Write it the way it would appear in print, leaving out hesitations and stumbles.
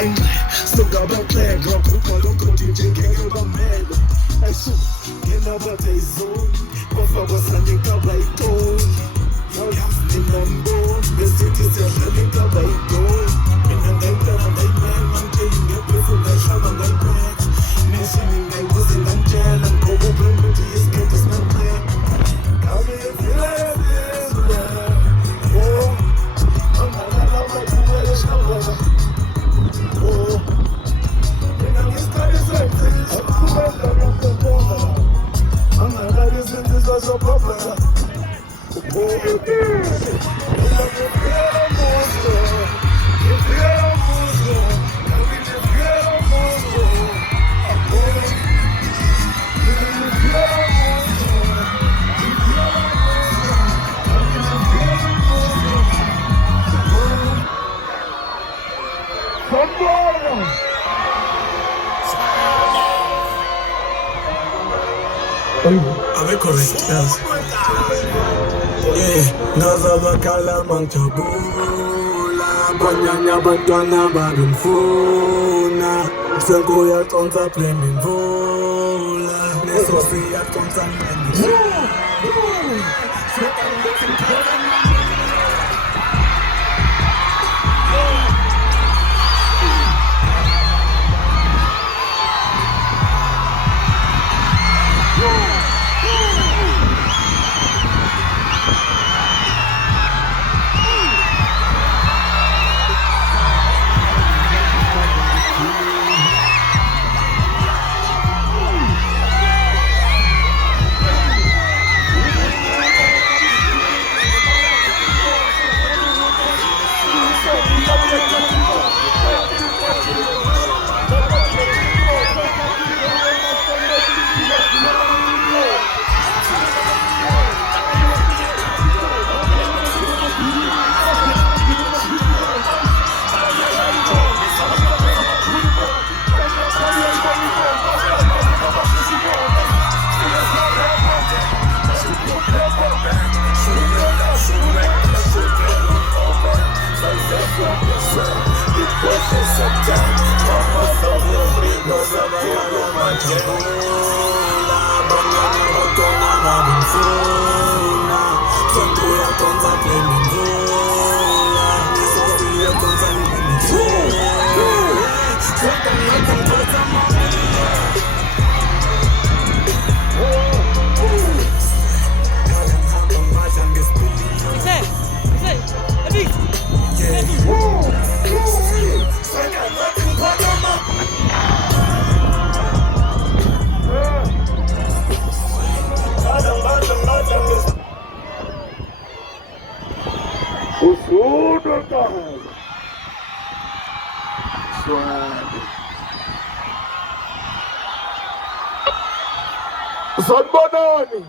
Ay, suga ba plego, kupalo ko DJ kenge ba mele. Ay, su, gena ba tezon, kofa ba sandi ka ba ito. Nimambo, the city is a ka ba ito. Minangay man, man, tayo beautiful na siya mga bread. Mentioning I was in Angel and go open with the escape is not clear. Come here, feel like this, oh, I'm not allowed to wear a shower. Oh, when I'm just kind of like this, I'm too much of the bother. I'm not allowed to send this as a problem. Oh, you feel a monster. You feel a monster. I mean, you feel a monster. Are we correct? Yes. Yeah, Nazabakala Mantabula, Banyanya Bantwana Badunfuna, Senkoya Tonta Pleming Vola, Nesosia Tonta Son Bononi.